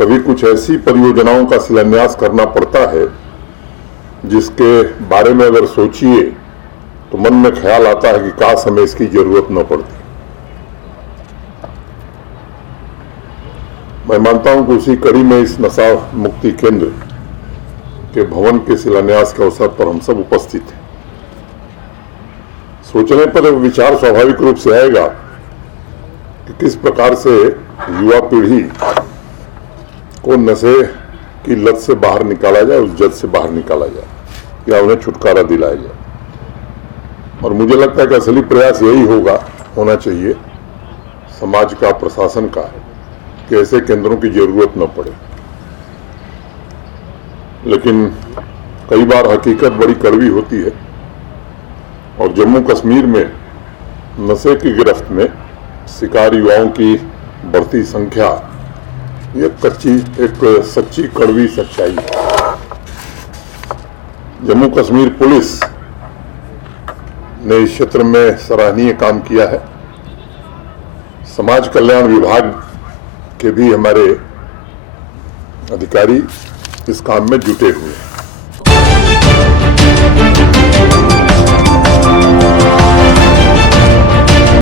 कभी कुछ ऐसी परियोजनाओं का शिलान्यास करना पड़ता है जिसके बारे में अगर सोचिए तो मन में ख्याल आता है कि काश हमें इसकी जरूरत न पड़ती। मैं मानता हूं कि उसी कड़ी में इस नशा मुक्ति केंद्र के भवन के शिलान्यास के अवसर पर हम सब उपस्थित हैं। सोचने पर विचार स्वाभाविक रूप से आएगा कि किस प्रकार से युवा पीढ़ी को नशे की लत से बाहर निकाला जाए, उस जद से बाहर निकाला जाए या उन्हें छुटकारा दिलाया जाए। और मुझे लगता है कि असली प्रयास यही होना चाहिए समाज का, प्रशासन का, कि ऐसे केंद्रों की जरूरत न पड़े। लेकिन कई बार हकीकत बड़ी कड़वी होती है और जम्मू कश्मीर में नशे की गिरफ्त में शिकार युवाओं की बढ़ती संख्या ये एक सच्ची कड़वी सच्चाई है। जम्मू कश्मीर पुलिस ने इस क्षेत्र में सराहनीय काम किया है। समाज कल्याण विभाग के भी हमारे अधिकारी इस काम में जुटे हुए हैं।